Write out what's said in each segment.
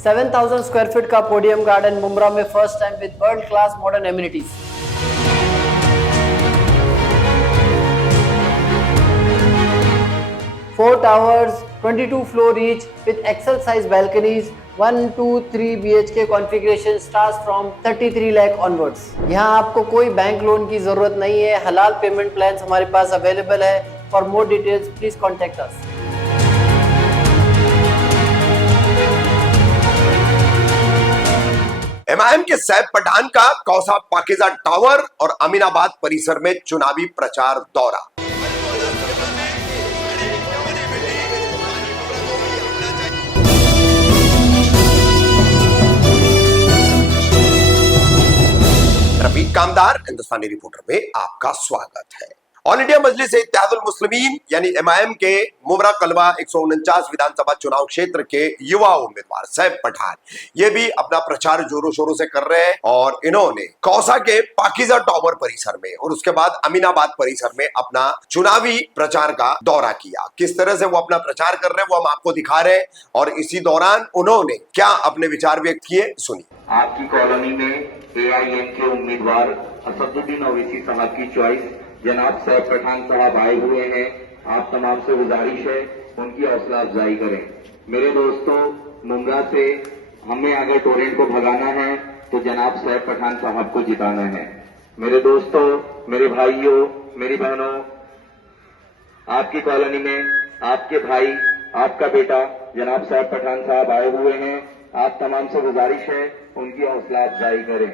7,000 square feet का podium garden Mumbra में first time with world class modern amenities. Four towers, 22 floor each with excel size balconies, 1, 2, 3 BHK configuration starts from 33 lakh onwards। यहाँ आपको कोई bank loan की जरूरत नहीं है, हलाल पेमेंट प्लान्स हमारे पास अवेलेबल है। For more details please contact us. MIM के सैफ पठान का कौसा पाकिजा टावर और अमीनाबाद परिसर में चुनावी प्रचार दौरा। रफीक कामदार हिंदुस्तानी रिपोर्टर में आपका स्वागत है। ऑल इंडिया मजलिस इत्तेहादुल मुस्लिमीन यानी MIM के मुमरा कलवा 149 विधानसभा चुनाव क्षेत्र के युवा उम्मीदवार सैफ पठान ये भी अपना प्रचार जोरों शोरों से कर रहे हैं और इन्होंने कौसा के पाकिजा टावर परिसर में और उसके बाद अमीनाबाद परिसर में अपना चुनावी प्रचार का दौरा किया। किस तरह से वो अपना प्रचार कर रहे हैं वो हम आपको दिखा रहे हैं और इसी दौरान उन्होंने क्या अपने विचार व्यक्त किए सुनिए। आपकी कॉलोनी में AIM के उम्मीदवार असदुद्दीन ओवैसी साहब की चॉइस जनाब सैफ पठान साहब आए हुए हैं। आप तमाम से गुजारिश है उनकी हौसला अफजाई करें। मेरे दोस्तों, मुंब्रा से हमें अगर टोरेंट को भगाना है तो जनाब सैफ पठान साहब को जिताना है। मेरे दोस्तों, मेरे भाइयों, मेरी बहनों, आपकी कॉलोनी में आपके भाई, आपका बेटा जनाब सैफ पठान साहब आए हुए हैं। आप तमाम से गुजारिश है उनकी हौसला अफजाई करें।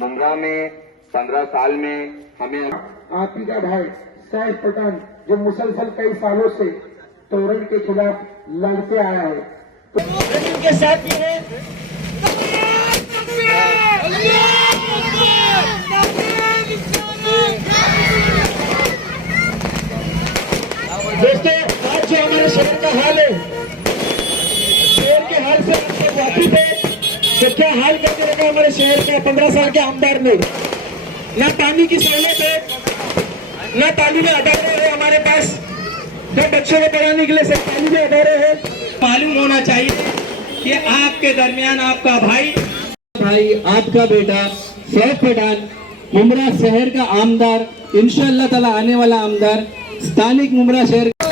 मुंब्रा में 15 साल में हमें आप ही का भाई सैफ पठान जो मुसलसल कई सालों से टोरेंट के खिलाफ लड़ते आया है तो उनके साथ भी हैं। दोस्तों, आज जो हमारे शहर का हाल है, शहर के हाल से आपसे वाकिफ है तो क्या हाल करके रखा हमारे शहर का 15 साल के आमदार ने। ना पानी की सहूलियत है, ना तालीमी अदारे है हमारे पास, तो बच्चों को पढ़ाने के लिए सिर्फ तालीमी अदारे है। मालूम होना चाहिए कि आपके दरमियान आपका भाई आपका बेटा सैफ पठान मुंब्रा शहर का आमदार, इंशाअल्लाह ताला आने वाला आमदार, स्थानिक मुंब्रा शहर का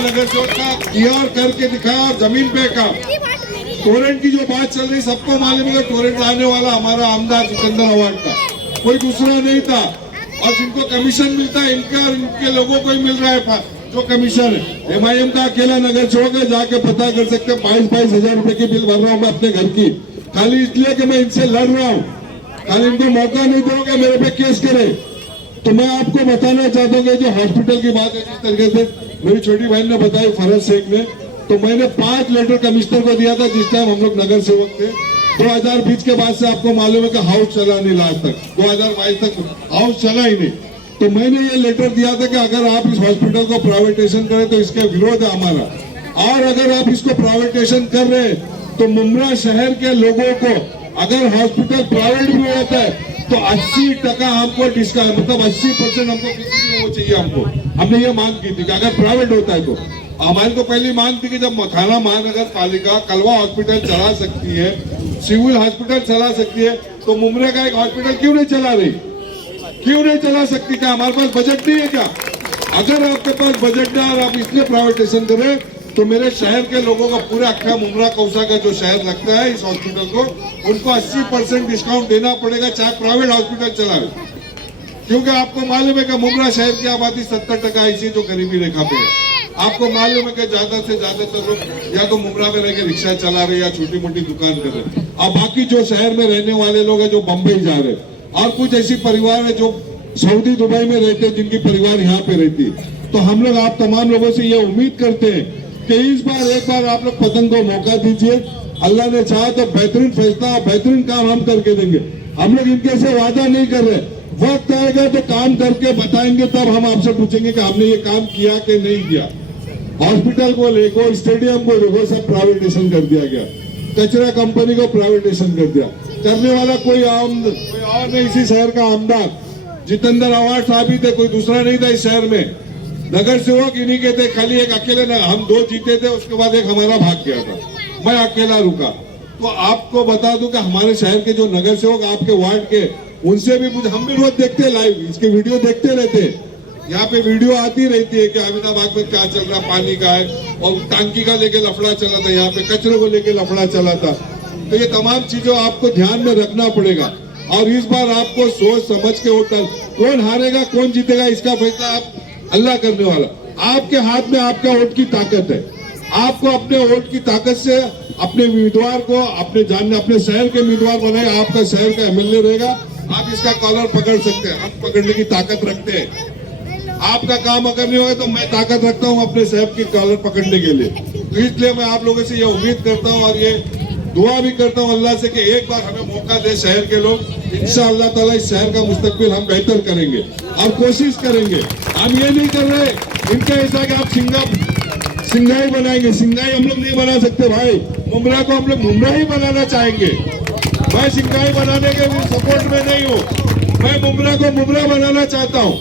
नगर सेवक का किया और करके दिखाया और जमीन पे का। टोरेंट की जो बात चल रही सबको मालूम है, टोरेंट लाने वाला हमारा आमदार जितेंद्र अवार्ड था, कोई दूसरा नहीं था। और जिनको कमीशन मिलता है इनका और इनके लोगों को ही मिल रहा है जो कमीशन है। MIM का अकेला नगर सेवक है, जाके पता कर सकते हैं। 22-22 हजार रुपए की बिल भर रहा हूँ मैं अपने घर की, खाली इसलिए कि मैं इनसे लड़ रहा हूँ। खाली इनको मौका नहीं दोगे मेरे पे केस करे। तो मैं आपको बताना चाहता हूँ कि जो हॉस्पिटल की बात है, जिस तरीके से मेरी छोटी बहन ने बताई फरज शेख ने, तो मैंने 5 लेटर कमिश्नर को दिया था जिस टाइम हम लोग नगर सेवक थे। 2020 के बाद से आपको मालूम है कि हाउस चला नहीं, लास्ट तक 2022 तक हाउस चला ही नहीं। तो मैंने ये लेटर दिया था कि अगर आप इस हॉस्पिटल को प्राइवेटाइजेशन करें तो इसके विरोध है हमारा, और अगर आप इसको प्राइवेटाइजेशन कर रहे हैं तो मुंब्रा शहर के लोगों को अगर हॉस्पिटल प्राइवेट भी होता है तो 80% हमको डिस्काउंट, मतलब 80% हमको किसी भी वो चाहिए। हमने ये मांग की थी कि अगर प्राइवेट होता है तो हमारी तो पहली मांग थी कि जब थाना महानगर पालिका कलवा हॉस्पिटल चला सकती है, सिविल हॉस्पिटल चला सकती है, तो मुंब्रा का एक हॉस्पिटल क्यों नहीं चला रही, क्यों नहीं चला सकती? क्या हमारे पास बजट नहीं है क्या? अगर आपके पास बजट है और आप इसलिए प्राइवेटाइजेशन करें तो मेरे शहर के लोगों का पूरा अख्खा मुंब्रा कौसा का जो शहर लगता है इस हॉस्पिटल को, उनको 80% डिस्काउंट देना पड़ेगा चाहे प्राइवेट हॉस्पिटल चलाए। क्योंकि आपको मालूम है कि मुंब्रा शहर की आबादी 70% ऐसी जो गरीबी रेखा पे है। आपको मालूम है कि ज्यादा से ज्यादातर लोग या तो मुंब्रा में रहकर रिक्शा चला रहे या छोटी मोटी दुकान कर रहे, और बाकी जो शहर में रहने वाले लोग हैं जो बम्बई जा रहे, और कुछ ऐसी परिवार है जो सऊदी दुबई में रहते जिनकी परिवार यहाँ पे रहती। तो हम लोग आप तमाम लोगों से ये उम्मीद करते हैं कि इस बार एक बार आप लोग पतंग को मौका दीजिए। अल्लाह ने चाहा तो बेहतरीन फैसला, बेहतरीन काम हम करके देंगे। हम लोग इनके से वादा नहीं कर रहे, वक्त आएगा तो काम करके बताएंगे, तब हम आपसे पूछेंगे कि हमने ये काम किया कि नहीं किया। हॉस्पिटल को लेको, स्टेडियम को लेको, सब प्राइवेटाइजेशन कर दिया गया। कचरा कंपनी को प्राइवेटाइजेशन कर दिया। करने वाला कोई और नहीं, इसी शहर का आमदार जितेंद्र अवार्ड साहब ही थे, कोई दूसरा नहीं था इस शहर में। नगर सेवक इन्हीं के थे, खाली एक अकेले हम 2 जीते थे, उसके बाद एक हमारा भाग गया था। मैं अकेला रुका। तो आपको बता दूं कि हमारे शहर के जो नगर सेवक आपके वार्ड के, उनसे भी पूछ, हम भी रोज देखते हैं, लाइव इसके वीडियो देखते रहते हैं। यहाँ पे वीडियो आती रहती है कि अमीनाबाद में क्या चल रहा, पानी का है, और टांकी का लेके लफड़ा चला था, यहाँ पे कचरे को लेके लफड़ा चला था। तो ये तमाम चीजों आपको ध्यान में रखना पड़ेगा, और इस बार आपको सोच समझ के वोट डाल। कौन हारेगा कौन जीतेगा इसका फैसला आप अल्लाह करने वाला। आपके हाथ में आपका वोट की ताकत है। आपको अपने वोट की ताकत से अपने उम्मीदवार को अपने शहर के उम्मीदवार बनाए। आपका शहर का एमएलए रहेगा, आप इसका कॉलर पकड़ सकते हैं, हम पकड़ने की ताकत रखते हैं। आपका काम अगर नहीं होगा तो मैं ताकत रखता हूं अपने साहब की कॉलर पकड़ने के लिए। तो इसलिए मैं आप लोगों से ये उम्मीद करता हूं और ये दुआ भी करता हूं अल्लाह से कि एक बार हमें मौका दे शहर के लोग। इंशाअल्लाह ताला इस शहर का मुस्तकबिल हम बेहतर करेंगे और कोशिश करेंगे। हम ये नहीं कर रहे इनका ऐसा कि आप सिंगाई बनाएंगे, सिंगाई हम लोग नहीं बना सकते भाई। मुमरा को हम लोग मुमरा ही बनाना चाहेंगे। मैं सिंगाई बनाने के सपोर्ट में नहीं हूँ, मैं मुमरा को मुमरा बनाना चाहता हूँ।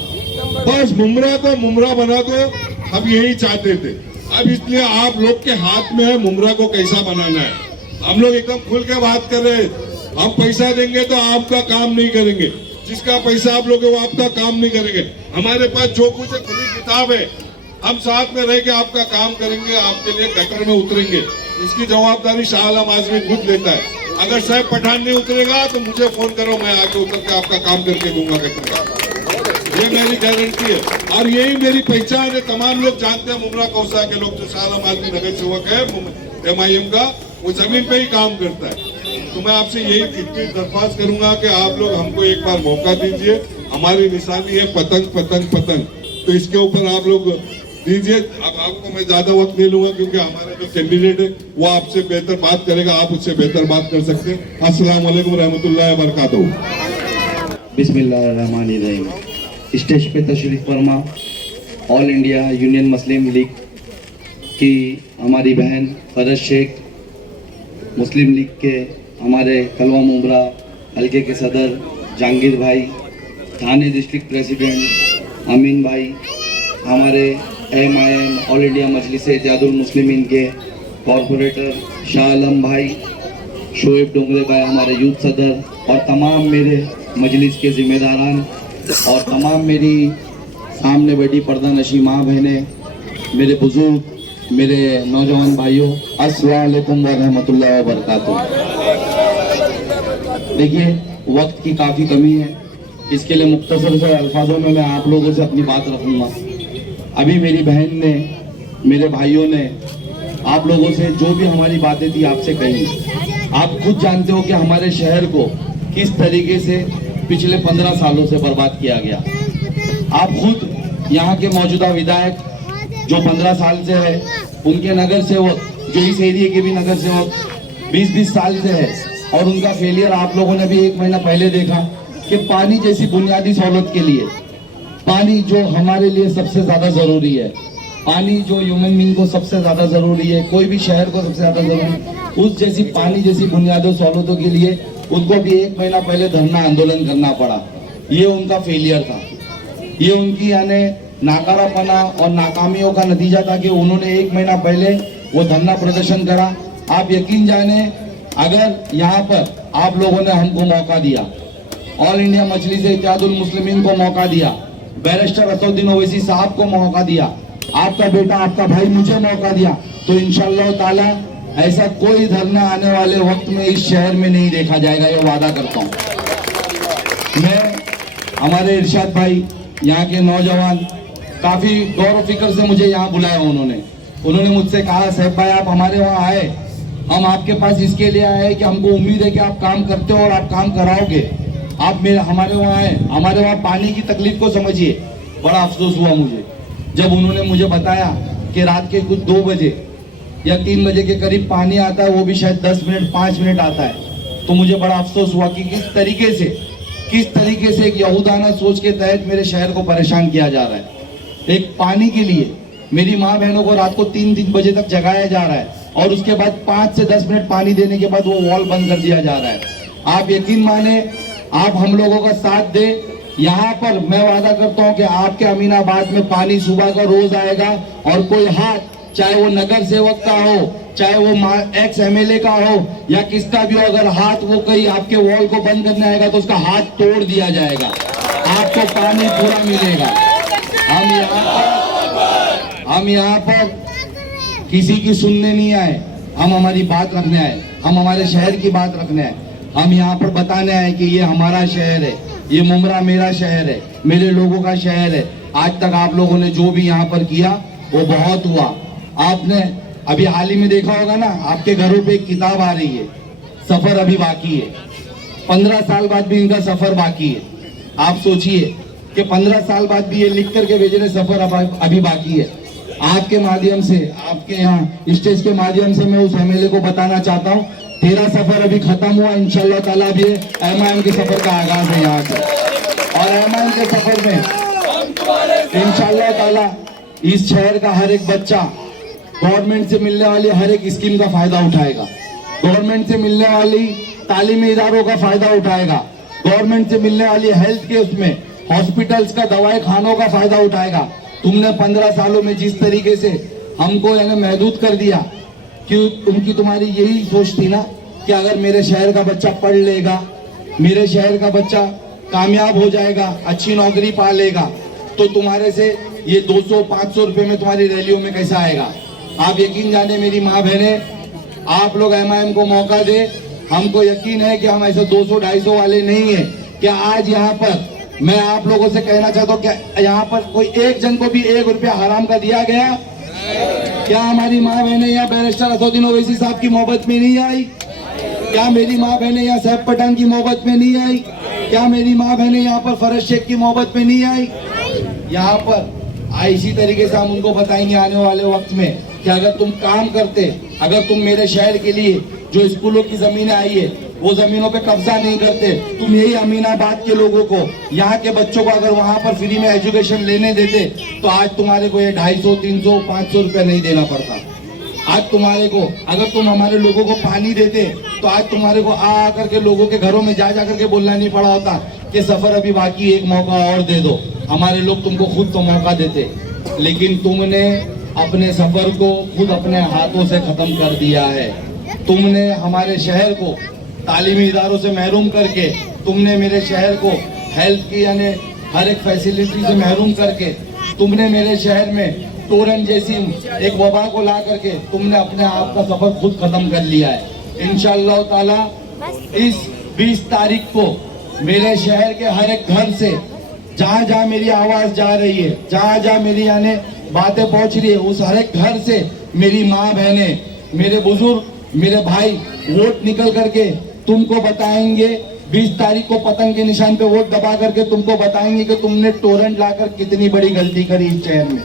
बस मुमरा को मुमरा बना दो, हम यही चाहते थे। अब इसलिए आप लोग के हाथ में है मुमरा को कैसा बनाना है। हम लोग एकदम खुल के बात कर रहे हैं। हम पैसा देंगे तो आपका काम नहीं करेंगे, जिसका पैसा आप लोग वो आपका काम नहीं करेंगे। हमारे पास जो कुछ है खुली किताब है, हम साथ में रह के आपका काम करेंगे, आपके लिए गटर में उतरेंगे। इसकी जवाबदारी शाह आलम आजमी खुद लेता है। अगर साहब पठान नहीं उतरेगा तो मुझे फोन करो, मैं आके उतर के आपका काम करके दूंगा गटर का। ये मेरी गारंटी है और यही मेरी पहचान है। तमाम लोग जानते हैं मुमरा कौसा के लोग जो शाह आलम आजमी नगर सेवक है MIM का, वो जमीन पे ही काम करता है। तो मैं आपसे यही इतनी दरख्वास्त करूंगा कि आप लोग हमको एक बार मौका दीजिए। हमारी निशानी है पतंग पतंग पतंग, तो इसके ऊपर आप लोग दीजिए। अब आपको मैं ज्यादा वक्त नहीं लूंगा क्योंकि हमारा जो कैंडिडेट है वो आपसे बेहतर बात करेगा, आप उससे बेहतर बात कर सकते हैं। अस्सलाम वालेकुम रहमतुल्लाहि व बरकातहू। बिस्मिल्लाहिर्रहमानिर्रहीम। स्टेज पे तशरीफ फरमा ऑल इंडिया यूनियन मुस्लिम लीग की हमारी बहन फरज शेख, मुस्लिम लीग के हमारे कलवा मुमरा हल्के के सदर जहांगीर भाई, थाने डिस्ट्रिक्ट प्रेसिडेंट अमीन भाई, हमारे MIM ऑल इंडिया मजलिस इत्तेहादुल मुस्लिमीन के कॉरपोरेटर शाह आलम भाई, शोएब डोंगरे भाई हमारे यूथ सदर, और तमाम मेरे मजलिस के ज़िम्मेदारान और तमाम मेरी सामने बैठी पर्दा नशी माँ बहनें, मेरे बुजुर्ग, मेरे नौजवान भाइयों, अस्सलाम वालेकुम व रहमतुल्लाहि व बरकातहू। देखिए वक्त की काफ़ी कमी है, इसके लिए मुख्तसर से अल्फाजों में मैं आप लोगों से अपनी बात रखूँगा। अभी मेरी बहन ने, मेरे भाइयों ने आप लोगों से जो भी हमारी बातें थी आपसे कही। आप खुद जानते हो कि हमारे शहर को किस तरीके से पिछले 15 सालों से बर्बाद किया गया। आप खुद यहाँ के मौजूदा विधायक जो 15 साल से है, उनके नगर सेवक जो इस एरिया के भी नगर सेवक 20-20 साल से है, और उनका फेलियर आप लोगों ने भी 1 महीना पहले देखा कि पानी जैसी बुनियादी सहूलत के लिए, पानी जो हमारे लिए सबसे ज़्यादा ज़रूरी है, पानी जो ह्यूमन बीइंग को सबसे ज़्यादा ज़रूरी है, कोई भी शहर को सबसे ज़्यादा ज़रूरी, उस जैसी पानी जैसी बुनियादी सहूलतों के लिए उनको भी 1 महीना पहले धरना आंदोलन करना पड़ा। ये उनका फेलियर था, ये उनकी यानी नाकारापना और नाकामियों का नतीजा था कि उन्होंने 1 महीना पहले वो धरना प्रदर्शन करा। आप यकीन जाने, अगर यहाँ पर आप लोगों ने हमको मौका दिया, ऑल इंडिया मजलिस इत्तेहादुल मुस्लिमीन को मौका दिया, बैरिस्टर असदुद्दीन ओवैसी साहब को मौका दिया, आपका बेटा आपका भाई मुझे मौका दिया, तो इंशाअल्लाह ताला ऐसा कोई धरना आने वाले वक्त में इस शहर में नहीं देखा जाएगा, ये वादा करता हूँ मैं। हमारे इरशाद भाई यहाँ के नौजवान काफ़ी गौर फिक्र से मुझे यहाँ बुलाया। उन्होंने मुझसे कहा, साहब भाई आप हमारे वहाँ आए, हम आपके पास इसके लिए आए कि हमको उम्मीद है कि आप काम करते हो और आप काम कराओगे। आप हमारे वहाँ आए, हमारे वहाँ पानी की तकलीफ को समझिए। बड़ा अफसोस हुआ मुझे जब उन्होंने मुझे बताया कि रात के कुछ 2 बजे या 3 बजे के करीब पानी आता है, वो भी शायद 10 मिनट 5 मिनट आता है। तो मुझे बड़ा अफसोस हुआ कि किस तरीके से एक यहूदाना सोच के तहत मेरे शहर को परेशान किया जा रहा है। एक पानी के लिए मेरी माँ बहनों को रात को 3 बजे तक जगाया जा रहा है, और उसके बाद 5 से 10 मिनट पानी देने के बाद वो वॉल बंद कर दिया जा रहा है। आप यकीन माने, आप हम लोगों का साथ दे, यहाँ पर मैं वादा करता हूँ कि आपके अमीनाबाद में पानी सुबह का रोज आएगा, और कोई हाथ चाहे वो नगर सेवक का हो, चाहे वो एक्स एमएलए का हो या किसका भी हो, अगर हाथ वो कहीं आपके वॉल को बंद करने आएगा तो उसका हाथ तोड़ दिया जाएगा, आपको पानी पूरा मिलेगा। हम यहाँ पर किसी की सुनने नहीं आए, हम हमारी बात रखने आए, हम हमारे शहर की बात रखने आए। हम यहाँ पर बताने आए कि ये हमारा शहर है, ये मुमरा मेरा शहर है, मेरे लोगों का शहर है। आज तक आप लोगों ने जो भी यहाँ पर किया वो बहुत हुआ। आपने अभी हाल ही में देखा होगा ना, आपके घरों पे एक किताब आ रही है, सफर अभी बाकी है। 15 साल बाद भी इनका सफर बाकी है। आप सोचिए कि 15 साल बाद भी ये लिख करके भेजने सफर अभी बाकी है। आपके माध्यम से, आपके यहाँ स्टेज के माध्यम से मैं उस एमएलए को बताना चाहता हूँ, तेरा सफर अभी खत्म हुआ, इंशाल्लाह ताला भी एमआईएम के सफर का आगाज है यहाँ से। और एमआईएम के सफर में इंशाल्लाह ताला इस शहर का हर एक बच्चा गवर्नमेंट से मिलने वाली हर एक स्कीम का फायदा उठाएगा, गवर्नमेंट से मिलने वाली तालीमी इदारों का फायदा उठाएगा, गवर्नमेंट से मिलने वाली हेल्थ के उसमें हॉस्पिटल्स का, दवाई खानों का फायदा उठाएगा। तुमने 15 सालों में जिस तरीके से हमको यानी महदूद कर दिया कि तुम्हारी यही सोच थी ना कि अगर मेरे शहर का बच्चा पढ़ लेगा, मेरे शहर का बच्चा कामयाब हो जाएगा, अच्छी नौकरी पा लेगा, तो तुम्हारे से ये 200-500 रुपए में तुम्हारी रैलियों में कैसा आएगा। आप यकीन जाने मेरी माँ बहने, आप लोग एमआईएम को मौका दे। हमको यकीन है कि हम ऐसे 200-250 वाले नहीं है। क्या आज यहाँ पर मैं आप लोगों से कहना चाहता हूँ, क्या यहाँ पर कोई एक जन को भी 1 रुपया हराम का दिया गया? क्या हमारी माँ बहने यहाँ बैरिस्टर असदुद्दीन ओवैसी साहब की मोहब्बत में नहीं आई? क्या मेरी माँ बहने यहाँ सैफ पठान की मोहब्बत में नहीं आई? क्या मेरी माँ बहने यहाँ पर फरज शेख की मोहब्बत में नहीं आई? यहाँ पर इसी तरीके से हम उनको बताएंगे आने वाले वक्त में कि अगर तुम काम करते, अगर तुम मेरे शहर के लिए जो स्कूलों की जमीनें आई है वो जमीनों पे कब्जा नहीं करते, तुम यही अमीनाबाद के लोगों को, यहाँ के बच्चों को अगर वहाँ पर फ्री में एजुकेशन लेने देते तो आज तुम्हारे को ये 250, 300, 500 रुपया नहीं देना पड़ता। आज तुम्हारे को, अगर तुम हमारे लोगों को पानी देते तो आज तुम्हारे को आ करके लोगों के घरों में जा करके बोलना नहीं पड़ा होता कि सफर अभी बाकी, एक मौका और दे दो। हमारे लोग तुमको खुद तो मौका देते, लेकिन तुमने अपने सफर को खुद अपने हाथों से खत्म कर दिया है। तुमने हमारे शहर को तालीमी इदारों से महरूम करके, तुमने मेरे शहर को हेल्थ की यानी हर एक फैसिलिटी से महरूम करके, तुमने मेरे शहर में टोरेंट जैसी एक वबा को ला करके तुमने अपने आप का सफर खुद खत्म कर लिया है। इंशाअल्लाह ताला इस 20 तारीख को मेरे शहर के हर एक घर से जहाँ जहाँ मेरी आवाज जा रही है, जहाँ जहाँ मेरी यानी बातें पहुँच रही है, उस हर एक घर से मेरी माँ बहने, मेरे बुजुर्ग, मेरे भाई वोट निकल करके तुमको बताएंगे। 20 तारीख को पतंग के निशान पे वोट दबा करके तुमको बताएंगे कि तुमने टोरेंट लाकर कितनी बड़ी गलती करी इस शहर में।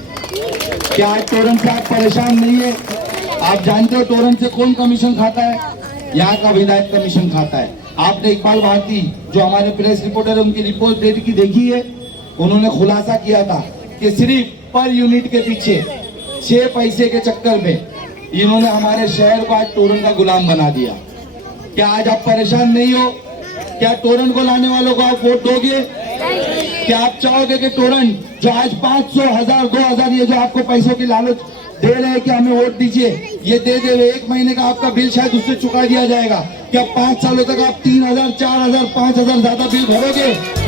क्या आज टोरेंट से आप परेशान नहीं है? आप जानते हो टोरेंट से कौन कमीशन खाता है? यहाँ का विधायक कमीशन खाता है। आपने इकबाल भारती जो हमारे प्रेस रिपोर्टर है उनकी रिपोर्ट डेट की देखी है? उन्होंने खुलासा किया था कि सिर्फ पर यूनिट के पीछे 6 पैसे के चक्कर में इन्होंने हमारे शहर को आज टोरेंट का गुलाम बना दिया। क्या आज आप परेशान नहीं हो? क्या टोरेंट को लाने वालों को आप वोट दोगे? क्या आप चाहोगे कि टोरेंट जो आज 500, 1000, 2000 ये जो आपको पैसों की लालच दे रहे हैं कि हमें वोट दीजिए, ये दे दे 1 महीने का आपका बिल शायद उससे चुका दिया जाएगा? क्या 5 सालों तक आप 3000, 4000, 5000 ज्यादा बिल भरोगे?